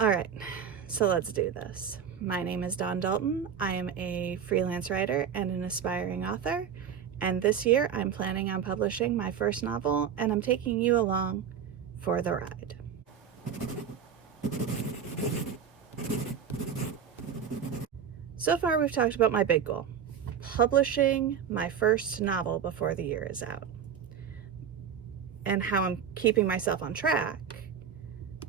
All right, so let's do this. My name is Dawn Dalton. I am a freelance writer and an aspiring author, and this year I'm planning on publishing my first novel, and I'm taking you along for the ride. So far we've talked about my big goal, publishing my first novel before the year is out, and how I'm keeping myself on track.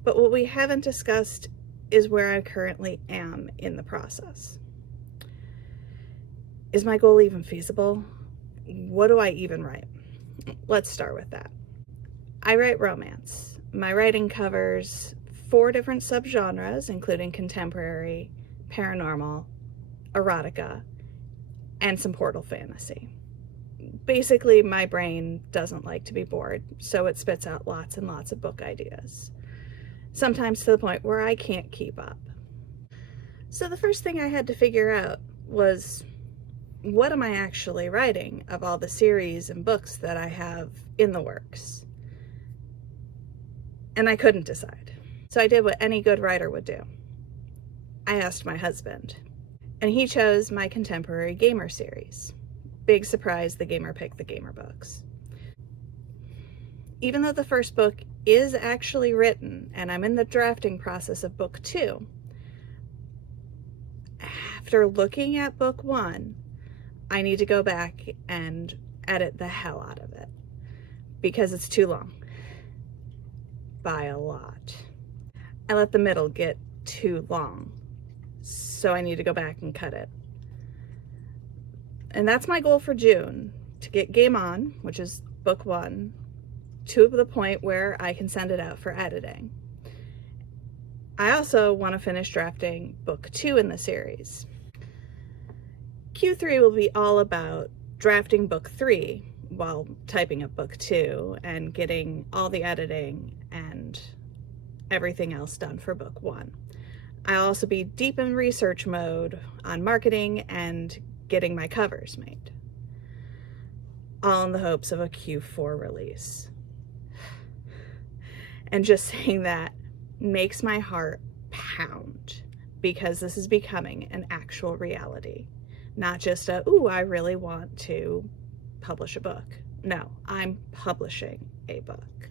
But what we haven't discussed is where I currently am in the process. Is my goal even feasible? What do I even write? Let's start with that. I write romance. My writing covers 4 different subgenres, including contemporary, paranormal, erotica, and some portal fantasy. Basically, my brain doesn't like to be bored, so it spits out lots and lots of book ideas, sometimes to the point where I can't keep up. So the first thing I had to figure out was, what am I actually writing of all the series and books that I have in the works? And I couldn't decide. So I did what any good writer would do. I asked my husband, and he chose my contemporary gamer series. Big surprise, the gamer picked the gamer books. Even though the first book is actually written and I'm in the drafting process of book 2, after looking at book 1, I need to go back and edit the hell out of it because it's too long by a lot. I let the middle get too long, so I need to go back and cut it. And that's my goal for June, to get Game On, which is book 1, to the point where I can send it out for editing. I also want to finish drafting book 2 in the series. Q3 will be all about drafting book 3 while typing up book 2 and getting all the editing and everything else done for book 1. I'll also be deep in research mode on marketing and getting my covers made, all in the hopes of a Q4 release. And just saying that makes my heart pound, because this is becoming an actual reality. Not just a, ooh, I really want to publish a book. No, I'm publishing a book.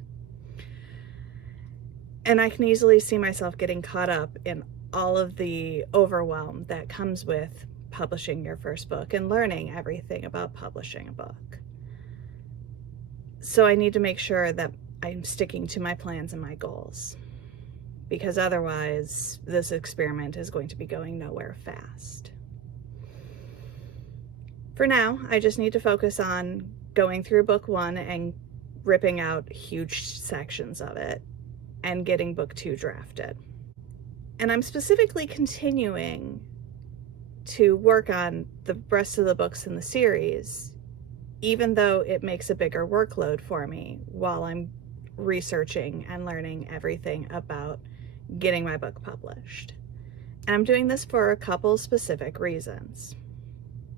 And I can easily see myself getting caught up in all of the overwhelm that comes with publishing your first book and learning everything about publishing a book. So I need to make sure that I'm sticking to my plans and my goals, because otherwise this experiment is going to be going nowhere fast. For now, I just need to focus on going through book 1 and ripping out huge sections of it and getting book 2 drafted. And I'm specifically continuing to work on the rest of the books in the series, even though it makes a bigger workload for me while I'm researching and learning everything about getting my book published. And I'm doing this for a couple specific reasons.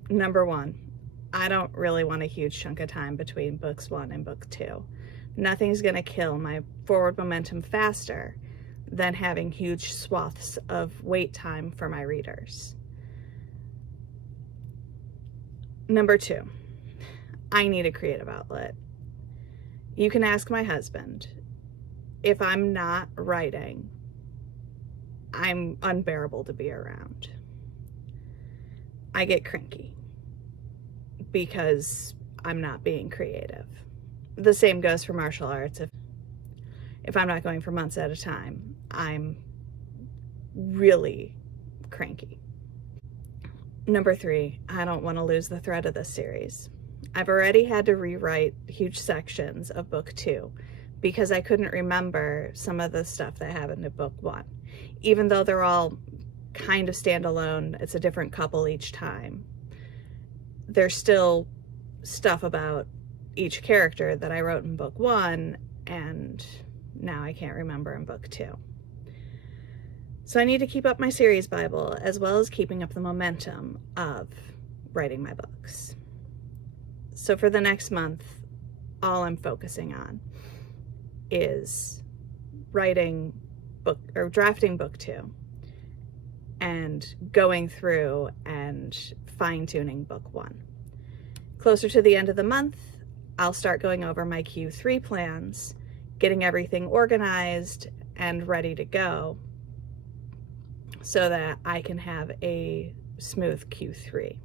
Number 1, I don't really want a huge chunk of time between books 1 and book 2. Nothing's going to kill my forward momentum faster than having huge swaths of wait time for my readers. Number 2, I need a creative outlet. You can ask my husband. If I'm not writing, I'm unbearable to be around. I get cranky because I'm not being creative. The same goes for martial arts. If I'm not going for months at a time, I'm really cranky. Number 3, I don't want to lose the thread of this series. I've already had to rewrite huge sections of book 2 because I couldn't remember some of the stuff that happened in book 1. Even though they're all kind of standalone, it's a different couple each time, there's still stuff about each character that I wrote in book 1 and now I can't remember in book 2. So I need to keep up my series Bible as well as keeping up the momentum of writing my books. So for the next month, all I'm focusing on is writing book or drafting book 2 and going through and fine-tuning book 1. Closer to the end of the month, I'll start going over my Q3 plans, getting everything organized and ready to go so that I can have a smooth Q3.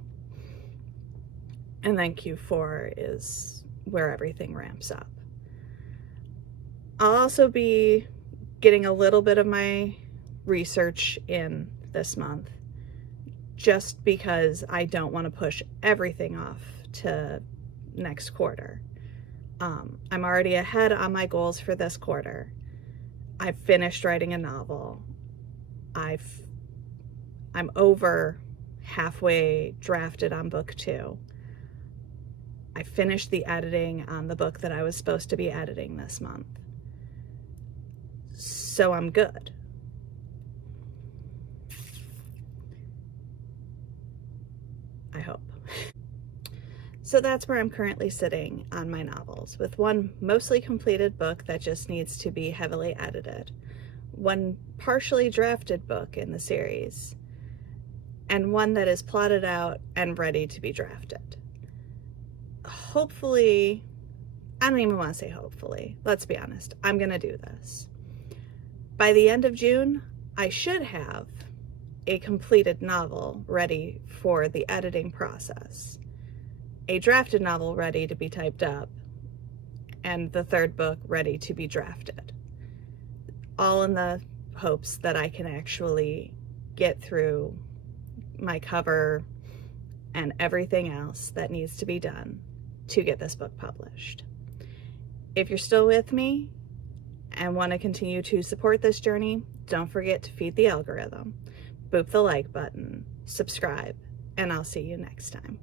And then Q4 is where everything ramps up. I'll also be getting a little bit of my research in this month, just because I don't want to push everything off to next quarter. I'm already ahead on my goals for this quarter. I've finished writing a novel. I'm over halfway drafted on book 2. I finished the editing on the book that I was supposed to be editing this month. So I'm good. I hope. So that's where I'm currently sitting on my novels, with one mostly completed book that just needs to be heavily edited, one partially drafted book in the series, and one that is plotted out and ready to be drafted. Hopefully, I don't even want to say hopefully, let's be honest, I'm gonna do this. By the end of June, I should have a completed novel ready for the editing process, a drafted novel ready to be typed up, and the 3rd book ready to be drafted. All in the hopes that I can actually get through my cover and everything else that needs to be done to get this book published. If you're still with me and want to continue to support this journey, don't forget to feed the algorithm, boop the like button, subscribe, and I'll see you next time.